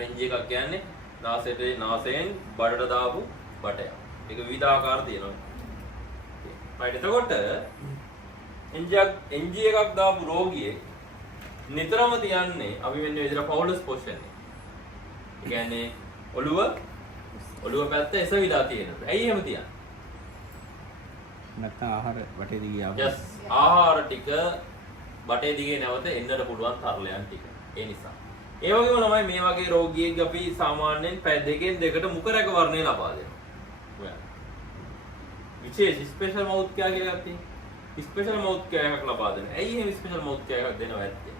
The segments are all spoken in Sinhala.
රෙන්ජ් එකක් කියන්නේ නාසයෙන් බඩට දාපු බටයක්. ඒක විවිධ ආකාර තියෙනවා. right එතකොට NG එකක් දාපු රෝගියෙක් නිතරම තියන්නේ අපි මෙන්න විදිහට පවුලස් පොසිෂන් එක. ඒ කියන්නේ ඔළුව පැත්ත එසවිලා තියෙනවා. ඇයි එහෙම තියන්නේ? නැත්නම් ආහාර බටේ දිගේ ආව. yes ආහාර ටික බටේ දිගේ නැවත එන්නට පුළුවන් තරලයන් ටික. ඒ නිසා. ඒ වගේම තමයි මේ වගේ රෝගියෙක් අපි සාමාන්‍යයෙන් පැය දෙකෙන් දෙකට මුඛ රැකවරණය ලබා දෙනවා. විශේෂ ස්පෙෂල් මවුත් කෙයා කියලා ගත්තේ. ස්පෙෂල් මවුත් කෙයා එකක් ලබා දෙනවා. ඇයි එහෙම ස්පෙෂල් මවුත් කෙයා එකක් දෙනව ඇත්තේ?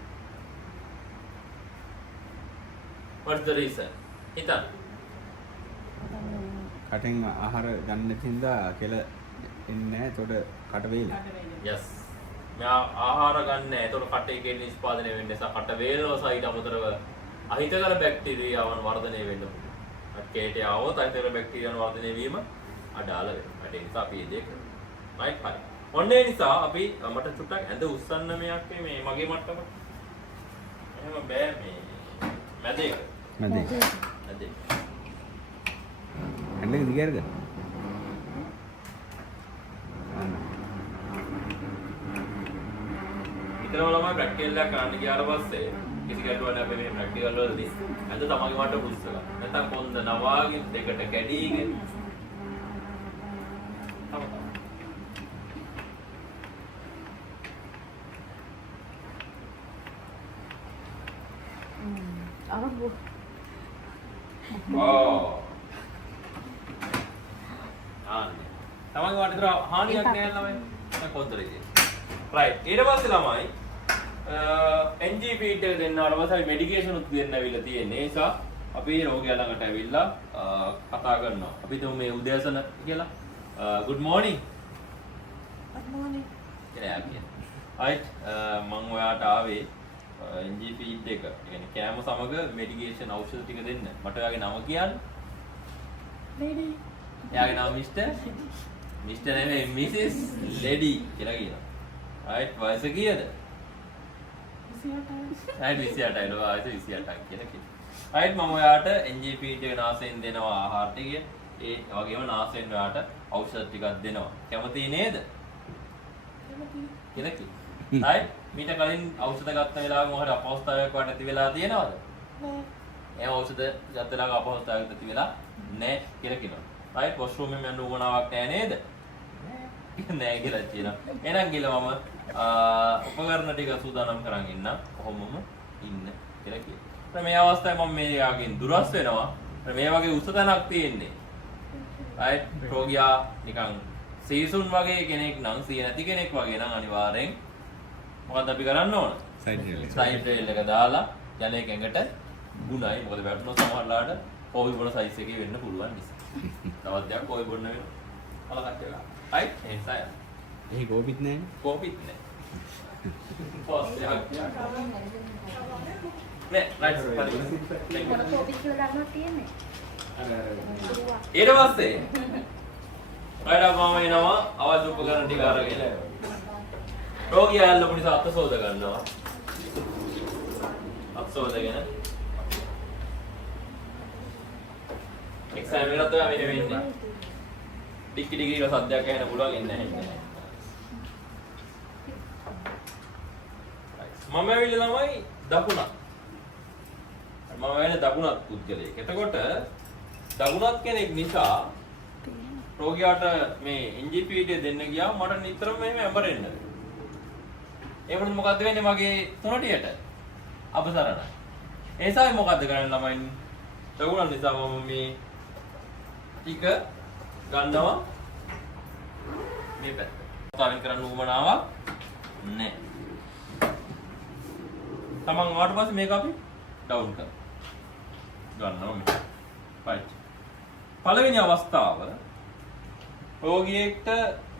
what's the reason? හිතන්න. කටෙන් ආහාර ගන්න තින්දා කෙල එන්නේ නැහැ. ඒතකොට කට වේල. yes. මෙයා ආහාර ගන්න නැහැ. ඒතකොට කටේ කෙල නිෂ්පාදනය වෙන්නේ නිසා කට වේලව සහිත අමතරව අහිතකර බැක්ටීරියාවන් වර්ධනය වෙන්න පුළුවන්. කේට આવොත් අහිතකර බැක්ටීරියාවන් වර්ධනය වීම අඩාල වෙනවා. ඒ නිසා අපි මේ දේ කරනවා. right හරි. ඔන්න ඒ නිසා අපි මට චුට්ටක් ඇඳ උස්සන්න මෙයක් මේ මගේ මට්ටමට. එහෙම බෑ මේ මැදේ. ඇඳේ දිගෑරද? ඉතින් ළමයි ප්‍රැක්ටිකල් එකක් කරන්න ගියාට පස්සේ කිසි ගැටලුවක් නැහැ මේ ප්‍රැක්ටිකල් වලදී. ඇඳ තමන්ගේ මට පුස්සලා. නැත්නම් කොන්ද නවාගෙන දෙකට කැඩීගෙන තමන්ගේ වට හානියක් නෑ ළමයි. දැන් කොන්දරේ තියෙන. right. ඊට පස්සේ ළමයි NG feed එක දෙන්නාට පස්සේ මෙඩිකේෂන් උත් දෙන්න ඇවිල්ලා තියෙන්නේ. ඒ නිසා අපි රෝගියා ළඟට ඇවිල්ලා කතා කරනවා. අපි තුමු මේ උදෑසන කියලා. good morning. good morning. කියලා කියන්නේ. right. මම ඔයාට ආවේ NG feed එක. ඒ කියන්නේ කෑම සමග මෙඩිකේෂන් ඖෂධ ටික දෙන්න. මට ඔයාගේ නම කියන්න. lady. එයාගේ නම මිස්ටර් නෙමෙයි මිසස් ලෙඩි කියලා කියනවා. right. වයස කීයද? 28යි. right 28යි නෝ වයස 28ක් කියලා කියනවා. right මම ඔයාට NG feed එක නාසයෙන් දෙනවා ආහාර ටික. ඒ වගේම නාසයෙන් ඔයාට ඖෂධ ටිකක් දෙනවා. කැමති නේද? කියලා කිව්වා. right මීට කලින් ඖෂධ ගත්ත වෙලාවෙ මොකද අපහසුතාවයක් වට ඇති වෙලා තියෙනවද? නෑ. ඒ ඖෂධ ගත්ත වෙලාවක අපහසුතාවයක් ඇති වෙලා නෑ කියලා කියනවා. right වොෂ්රූම් එකෙන් යන්න උවමනාවක් නෑ නේද? නෑ කියලා කියනවා. එහෙනම් ගිහලා මම උපකරණ ටික සූදානම් කරන් ඉන්න. කොහොමම ඉන්න කියලා කියනවා. මේ අවස්ථාවේ මම මේ යාගෙන් දුරස් වෙනවා. මේ වගේ උස තැනක් තියෙන්නේ. right රෝගියා නිකන් සීසුන් වගේ කෙනෙක් නම් සිය නැති කෙනෙක් වගේ නම් අනිවාර්යෙන් මොකද අපි කරන්න ඕන? සයිඩ් රේල් එක දාලා යන්නේ කැඟට ගුණයි. මොකද වැටුණොත් සමහරලාට කෝපි බොන සයිස් එකේ වෙන්න පුළුවන් නිසා. තවත් දෙයක් කෝපි බොන්න වෙනවා. අලකට වෙලා. right ඒ නිසා එහි කෝපිත් නැහැ. කෝපිත් නැහැ. පොස් එකක්. නේ right හරි. කොපි කියලා ගන්නවා තියෙන්නේ. ඊට පස්සේ රයිඩ් මම එනවා අවශ්‍ය උපකරණ ටික අරගෙන. රෝගියා ඇල්ලපු නිසා අත සෝද ගන්නවා. අත සෝදගෙන එක්සෑම් එකකට තමයි මෙහෙම වෙන්නේ. ටික කියලා සද්දයක් ඇහෙන්න පුළුවන් එන්නේ නැහැ. මම ඇවිල්ලා ළමයි දකුණක්. මම ඇවිල්ලා දකුණක් පුද්ගලයෙක්. එතකොට දකුණක් කෙනෙක් නිසා රෝගියාට මේ NG-feed දෙන්න ගියාම මට නිතරම මෙහෙම ඇඹරෙන්න. ඒ වුණත් මොකද්ද වෙන්නේ මගේ තුනටියට? අපසරණයි. ඒ නිසා මොකද්ද කරන්නේ ළමයින්? දකුණ නිසා මම මේ ටික ගන්නවා මේ පැත්ත. තාලින් කරන්න උවමනාවක් නැහැ. තමන් ආවට පස්සේ මේක අපි ඩවුන් කරනවා. ගන්නවා මේ. right. පළවෙනි අවස්ථාව රෝගියෙක්ට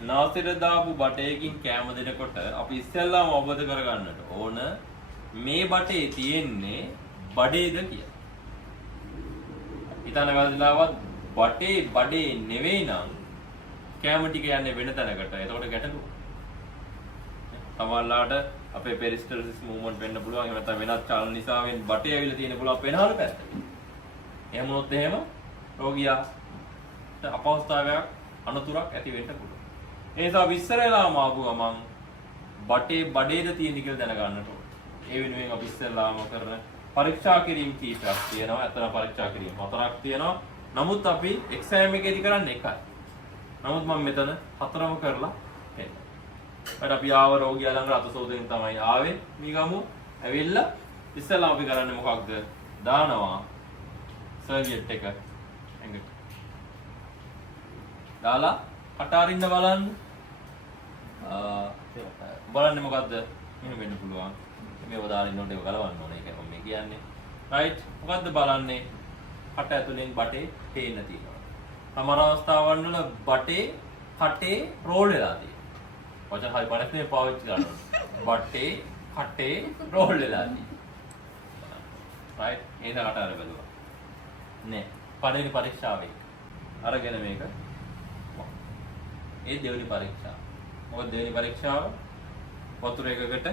නාසයට දාපු බටයකින් කෑම දෙනකොට අපි ඉස්සෙල්ලාම අවබෝධ කරගන්නට ඕන මේ බටේ තියෙන්නේ බඩේද කියලා. හිතන වෙලාවත් බඩේ නෙවෙයි නම් කෑම ටික යන්නේ වෙන තැනකට. එතකොට ගැටලුව. සමහරලාට අපේ පෙරිස්ටල්සිස් මූව්මන්ට් වෙන්න පුළුවන්. එහෙම නැත්නම් වෙනත් චලන නිසාවෙන් බටේ ඇවිල්ලා තියෙන පුළුවන් වෙනහල පැත්තට. එහෙම වුණොත් එහෙම රෝගියා අපහසුතාවයක් අනතුරක් ඇති වෙන්න පුළුවන්. ඒ නිසා විස්තර වෙලාම ආපු ගමන් බඩේද තියෙන කියලා දැනගන්නට ඕනේ. ඒ වෙනුවෙන් අපි ඉස්සෙල්ලාම කරන පරීක්ෂා කිරීම කීපයක් තියෙනවා. අතන පරීක්ෂා කිරීම 4ක් තියෙනවා. නමුත් අපි එක්සෑම් එකේදී කරන්නේ එකයි. නමුත් මම මෙතන 4ම කරලා එන්න. ඊට අපි ආව රෝගියා ළඟ රත සෝදෙන් තමයි ආවේ. මේ ගමු ඇවිල්ලා ඉස්සෙල්ලා අපි කරන්නේ මොකක්ද? දානවා සර්ජිට් එක ඇඟට. දාලා කට අරින්න බලන්න. බලන්නේ මොකද්ද? මෙහෙම වෙන්න පුළුවන්. මේව දාලා ඉන්නකොට ඒක ගලවන්න ඕනේ. ඒකයි මම කියන්නේ. රයිට්. මොකද්ද බලන්නේ? කට ඇතුලෙන් බටේ පේන්න තියෙනවා. සමහර අවස්ථාවන් වල බටේ කටේ රෝල් වෙලා තියෙනවා. වචන හරි බලන්න මේ පාවිච්චි කරනවා. බටේ කටේ රෝල් වෙලා තියෙනවා. රයිට්. ඒක කට අර බලුවා. නේ. පළවෙනි පරීක්ෂාවේ අරගෙන මේක ඒ දෙවෙනි පරීක්ෂාව. මොකද දෙවෙනි පරීක්ෂාව වතුර එකකට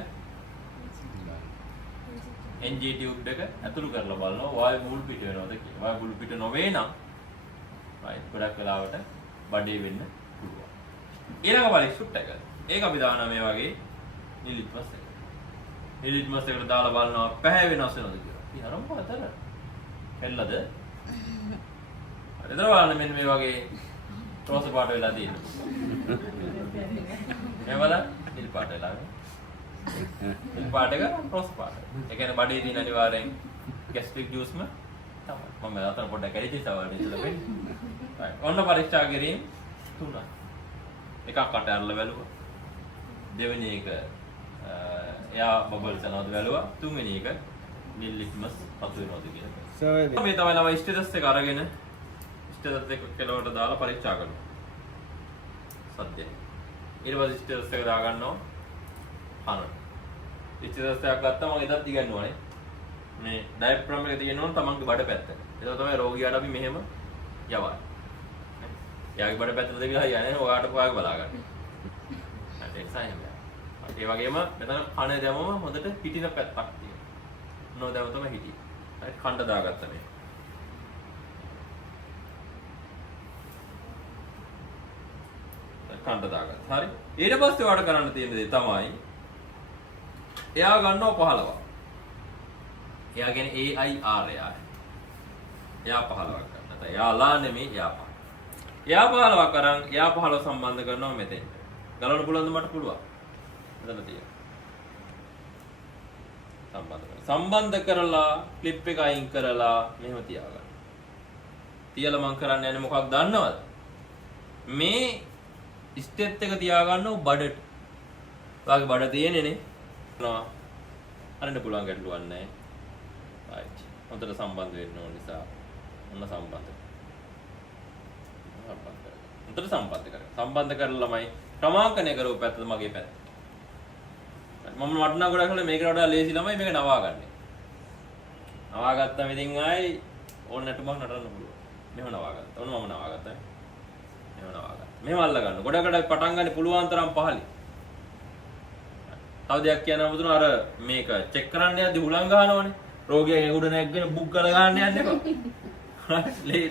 NG tube එක ඇතුළු කරලා බලනවා වායු මුල් පිට වෙනවද කියලා. වායු මුල් පිට නොවේ නම් right ගොඩක් වෙලාවට බඩේ වෙන්න පුළුවන්. ඊළඟ පරීක්ෂුත් එක. ඒක අපි දානවා මේ වගේ නිලිට්මස් එක. නිලිට්මස් එකට දාලා බලනවා පැහැ වෙනස් වෙනවද කියලා. ඉතින් අරම අතර එල්ලද? අතන බලන්න මෙන්න මේ වගේ රෝස පාට වෙලා තියෙනවා. මේ බලන්න නිල් පාට වෙලා. නිල් පාට එක රෝස පාට. ඒ කියන්නේ බඩේ තියෙන අනිවාර්යෙන් ગેස්ට්‍රික් ජූස්ම තමයි. මම අතන පොඩ්ඩක් කැලිටි සවාල් ඉස්සලා වෙන්නේ. right. ඔන්න පරීක්ෂා කිරීම 3ක්. එකක් කට ඇරලා බැලුවා. දෙවෙනි එක එයා බබල්ස් යනවද බැලුවා. තුන්වෙනි එක නිල් ලිට්මස් පතු වෙනවද කියලා. මේ තමයි ළමයි ස්ටේටස් එක අරගෙන ස්ටේටස් එක කෙලවට දාලා පරීක්ෂා කරනවා. සත්‍යයි. ඊට පස්සේ ස්ටේටස් එක දා ගන්නවා. අනන. ස්ටේටස් එකක් ගත්තා මම එදත් ඉගෙනුවානේ. මේ ඩයෆ්‍රාම් එක තියෙනවා තමන්ගේ බඩ පැත්ත. ඒක තමයි රෝගියාට අපි මෙහෙම යවන්නේ. එයාගේ බඩ පැත්තට දෙවිලා යන්නේ ඔයාට පොයාගේ බලා ගන්න. හරි ඒ සයින් එක. ඒ වගේම මෙතන කන දැමම හොඳට පිටින පැත්තක් තියෙනවා. නෝ දැම තමයි හිටියේ. හරි කණ්ඩ දාගත්තා මේ. කණ්ඩ දාගත්තා. හරි. ඊට පස්සේ ඔයාලට කරන්න තියෙන දේ තමයි එයා ගන්නවා 15. එයා කියන්නේ AIR එයා. එයා 15ක් ගන්න. නැත්නම් එයාලා නෙමෙයි එයා 15. එයා 15ක් අරන් එයා 15 සම්බන්ධ කරනවා මෙතෙන්. ගලවන්න පුළුවන්ද මට පුළුවන්. මෙතන තියෙනවා. සම්බන්ධ කරලා ක්ලිප් එක අයින් කරලා මෙහෙම තියාගන්න. තියලා මම කරන්න යන්නේ මොකක්ද දන්නවද? මේ ස්ටෙප් එක තියාගන්නව බඩට. ඔයාගේ බඩ තියෙන්නේ නේ. අරන්න පුළුවන් ගැටලුවක් නැහැ. right. හොඳට සම්බන්ධ වෙන්න ඕන නිසා ඔන්න සම්බන්ධ. හොඳට සම්බන්ධ කරගන්න. සම්බන්ධ කරලා ළමයි ක්‍රමාංකණය කරව පැත්තද මගේ පැත්ත. මම වටනා ගොඩක් කළා මේකට වඩා ලේසි ළමයි මේක නවාගන්නේ. නවාගත්තාම ඉතින් ආයි ඕන නැටුමක් නටන්න පුළුවන්. මෙහෙම නවාගත්තා. ඔන්න මම නවාගත්තා. මෙහෙම නවාගත්තා. මෙහෙම අල්ල ගන්න. ගොඩකට පටන් ගන්න පුළුවන් තරම් පහලින්. තව දෙයක් කියනවා මුතුන අර මේක චෙක් කරන්න යද්දි හුලං ගහනවනේ. රෝගියාගේ උඩ නැගගෙන බුක් ගල ගන්න යන්න එපා.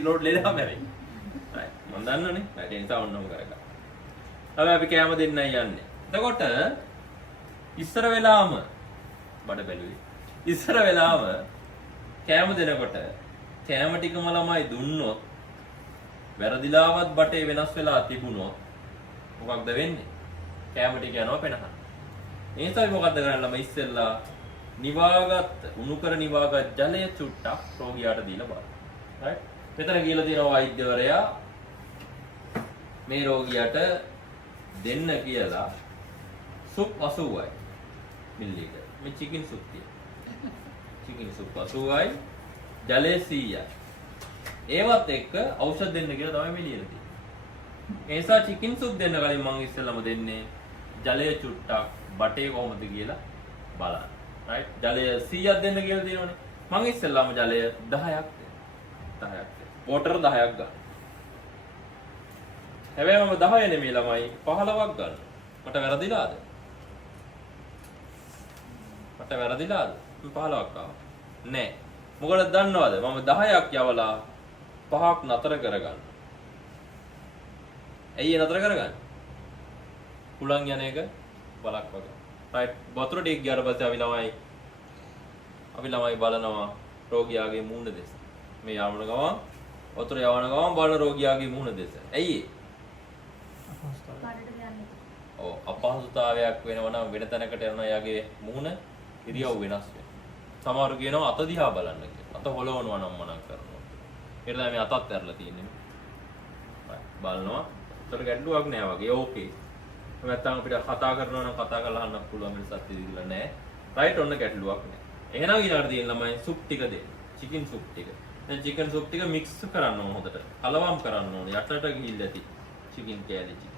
ලෝඩ් ලේලා මැරෙයි. right. මම දන්නවනේ. right. ඒ නිසා ඔන්නම කරගන්න. હવે අපි කැම දෙන්නයි යන්නේ. එතකොට ඉස්සර වෙලාම බඩ බැලුවේ. ඉස්සර වෙලාම කැම දෙනකොට කැම ටිකම ළමයි දුන්නොත් වැරදිලාවත් බටේ වෙනස් වෙලා තිබුණොත් මොකක්ද වෙන්නේ? කැම ටික යනවා පෙනහන. ඒ නිසා මොකද්ද කරන්නේ ළමයි ඉස්සෙල්ලා නිවාගත් උණු කර නිවාගත් ජලය චුට්ටක් රෝගියාට දීලා බලන්න. right? මෙතන කියලා තියෙනවා වෛද්‍යවරයා මේ රෝගියාට දෙන්න කියලා සුප් 80යි මිලිලීටර්. මේ චිකන් සුප් තියෙනවා. චිකන් සුප් 80යි ජලය 100යි. ඒවත් එක්ක ඖෂධ දෙන්න කියලා තමයි මේ ලියලා තියෙන්නේ. ඒ නිසා චිකන් සුප් දෙන්න කලින් මම ඉස්සෙල්ලාම දෙන්නේ ජලය චුට්ටක් බටේ කොහොමද කියලා බලන්න. right? ජලය 100ක් දෙන්න කියලා තියෙනවනේ. මම ඉස්සෙල්ලාම ජලය 10ක් දෙන්න. 10ක් දෙන්න. වෝටර් 10ක් ගන්න. හැබැයි මම 10 නෙමෙයි ළමයි 15ක් ගන්න. මට වැරදිලාද? මට වැරදිලාද? 15ක් ආවා. නෑ. මොකද දන්නවද මම 10ක් යවලා 5ක් නතර කරගන්න. ඇයි ඒ නතර කරගන්නේ? හුලං යන එක බලක් වගේ. රයිට් වතුර ටික ගියාට පස්සේ අපි ළමයි බලනවා රෝගියාගේ මූණ දෙස. මේ යවන ගමන් වතුර යවන ගමන් බලන රෝගියාගේ මූණ දෙස. ඇයි ඒ? ඔව් අපහසුතාවයක් වෙනවා නම් වෙන තැනකට යනවා යාගේ මූණ ඉරියව් වෙනස් වෙනවා. සමහර කියනවා අත දිහා බලන්න කියලා. අත හොලවනවා නම් මනක් කරනවා. ඒක තමයි මේ අතත් ඇරලා තියෙන්නේ. බලනවා. ඒතර ගැටලුවක් නෑ වගේ. ඕකේ. නැත්තම් අපිට කතා කරනවා නම් කතා කරලා අහන්න පුළුවන් මිනිස්සුත් ඉදිරියලා නෑ. රයිට් ඔන්න ගැටලුවක් නෑ. එහෙනම් ඊළඟට තියෙන ළමයි සුප් ටික දෙන්න. චිකන් සුප් ටික. දැන් චිකන් සුප් ටික මික්ස් කරන්න ඕන හොඳට. කලවම් කරන්න ඕන. යටට ගිහිල්ලා ඇති. චිකන් කෑලි චිකන්.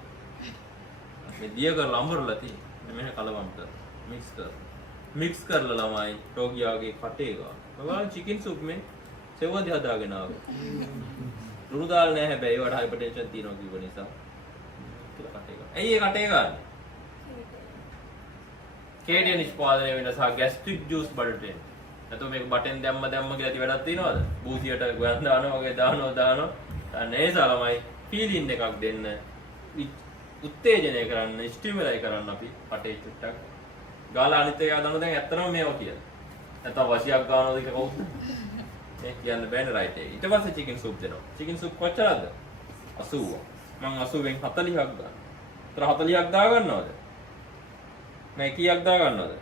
මේ දිය කරලා අඹරලා තියෙන්නේ. මෙහෙ කලවම් කර. මික්ස් කර. මික්ස් කරලා ළමයි රෝගියාගේ කටේ ගාන. ඔයාලා චිකන් සුප් මේ සෙව්වදී හදාගෙන ආවා. ලුණු දාලා නැහැ හැබැයි ඒවට හයිපර්ටෙන්ෂන් තියෙනවා කිව්ව නිසා. කියලා කටේ ගාන. ඇයි ඒ කටේ ගාන්නේ? කේඩිය නිෂ්පාදනය වෙන සහ ගැස්ට්‍රික් ජූස් බඩට එන. නැත්නම් මේක බටෙන් දැම්ම කියලා ඇති වැඩක් තියනවද? බූසියට ගොයන් දානවා වගේ දානවා. අනේ ළමයි ෆීලින් එකක් දෙන්න. උත්තේජනය කරන්න, ස්ටිමුලයි කරන්න අපි කටේ චුට්ටක්. ගාලා අනිත් ඒවා දන්න දැන් ඇත්තටම මේවා කියලා. නැත්නම් වශියක් ගන්නවද කියලා කවුද? මේ කියන්න බෑනේ රයිට් එක. ඊට පස්සේ චිකන් සූප් දෙනවා. චිකන් සූප් කොච්චරද? 80. මම 80ෙන් 40ක් ගන්නවා. ඒතර 40ක් දා ගන්නවද? මේ කීයක් දා ගන්නවද?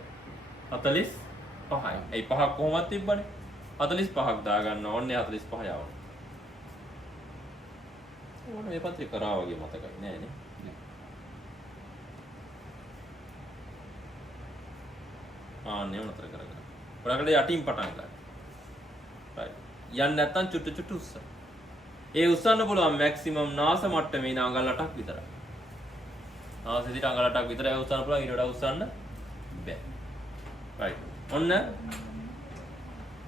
45යි. ඒ පහක් කොහොමද තිබ්බනේ? 45ක් දා ගන්නවා. ඔන්නේ 45 යවනවා. ඕන මේ පත්‍රේ කරා වගේ මතකයි නෑනේ. ආන්නේ උනතර කරගන්න. ඔයාලට යටින් පටන් ගන්න. right. යන්න නැත්තම් චුට්ටු උස්සන්න. ඒ උස්සන්න පුළුවන් මැක්සිමම් නාස මට්ටමේ ඉඳන් අඟල් 8ක් විතරයි. නාසෙදිට අඟල් 8ක් විතරයි උස්සන්න පුළුවන්. ඊට වඩා උස්සන්න බෑ. right. ඔන්න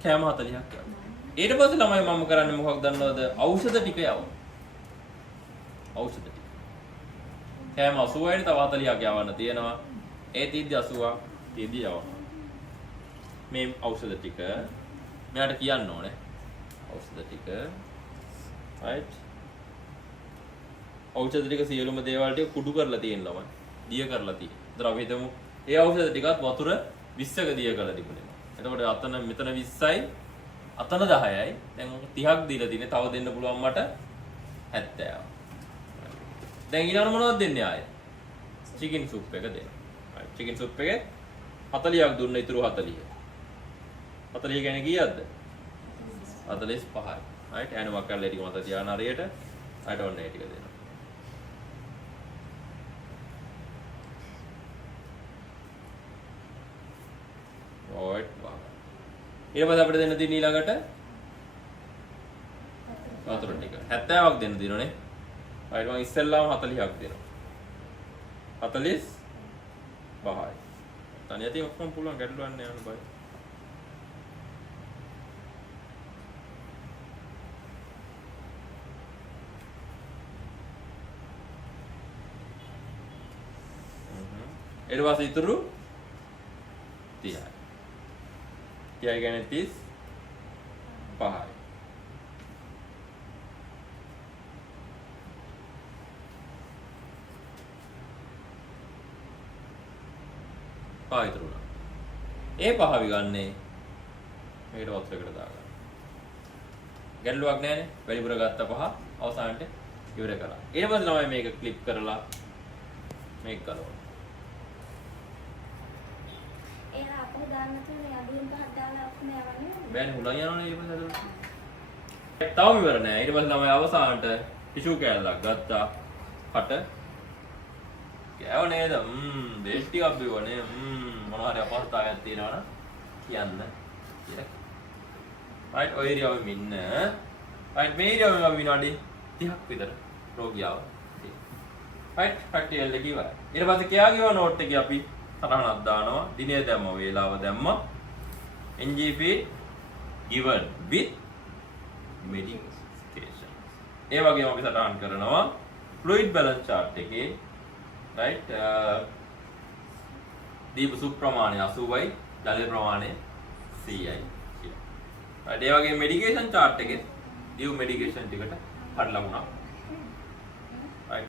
කෑම 40ක් යනවා. ඊට පස්සේ ළමයි මම කරන්නේ මොකක්ද දන්නවද? ඖෂධ ටික යවනවා. ඖෂධ ටික. කෑම 80යිට තව 40ක් යවන්න තියෙනවා. ඒ තීද්දි 80ක් තීද්දි යවනවා. මේ ඖෂධ ටික මෙයාට කියන්න ඕනේ. ඖෂධ ටික right. ඖෂධ ටික සියලුම දේවල් ටික කුඩු කරලා තියෙන ළමයි. දිය කරලා තියෙන. ඒතර අපි හිතමු ඒ ඖෂධ ටිකත් වතුර 20ක දිය කරලා තිබුණේ. එතකොට අතන මෙතන 20යි අතන 10යි. දැන් 30ක් දීලා තියෙන්නේ. තව දෙන්න පුළුවන් මට 70. දැන් ඊළඟ මොනවද දෙන්නේ ආයේ? චිකන් සූප් එක දෙන්න. චිකන් සූප් එකේ 40ක් දුන්න ඉතුරු 40. 40 කියන්නේ කීයක්ද? 45යි. right ඇනුවක් කරලා ටික මත තියාන හරියට. අයිට ඔන්න ඒ ටික දෙන්න. right වාහ. ඊට පස්සේ අපිට දෙන්න තියෙන ඊළඟට වතුර ටික. 70ක් දෙන්න දිනවනේ. right මම ඉස්සෙල්ලාම 40ක් දෙනවා. 45යි. තනියදී ඔක්කොම පුළුවන් ගැටලුවක් නෑ යන්න බයි. ඊට පස්සේ ඉතුරු 30යි. 30යි කියන්නේ 35යි. පහ ඉතුරු වුණා. ඒ පහ විගන්නේ මේකට වතුරකට දාගන්න. ගැටලුවක් නැහැනේ. වැඩිපුර ගත්ත පහ අවසානට ඉවර කරා. ඊට පස්සේ ළමයි මේක ක්ලිප් කරලා මේක කරනවා. එයා අපෝ දාන්න තියෙන අඩුවෙන් පහක් දාලා ඔක්කොම යවන්නේ. බෑනේ හුලන් යනවනේ ඊට පස්සේ හදලා. තවම ඉවර නෑ. ඊට පස්සේ ළමයි අවසානට ටිෂු කෑල්ලක් ගත්තා. කට කෑව නේද? දේශ ටිකක් බිව්වනේ. මොනවා හරි අපහසුතාවයක් තියෙනවා නම් කියන්න කියලා. right ඔය ඉරියව්වෙම ඉන්න. right මේ ඉරියව්වෙම අපි විනාඩි 30ක් විතර රෝගියාව. right පැටියෙල්ල කිව්වා. ඊට පස්සේ කියා ගියව නෝට් එකේ අපි තරහනක් දානවා. දිනේ දැම්ම වේලාව දැම්ම. NGP given with medication. ඒ වගේම අපි සටහන් කරනවා fluid balance chart එකේ right දීප සුප් ප්‍රමාණය 80යි ජලයේ ප්‍රමාණය 100යි කියලා. ඒ වගේ මෙඩිකේෂන් chart එකේ ඩියු මෙඩිකේෂන් ටිකට කඩලා වුණා.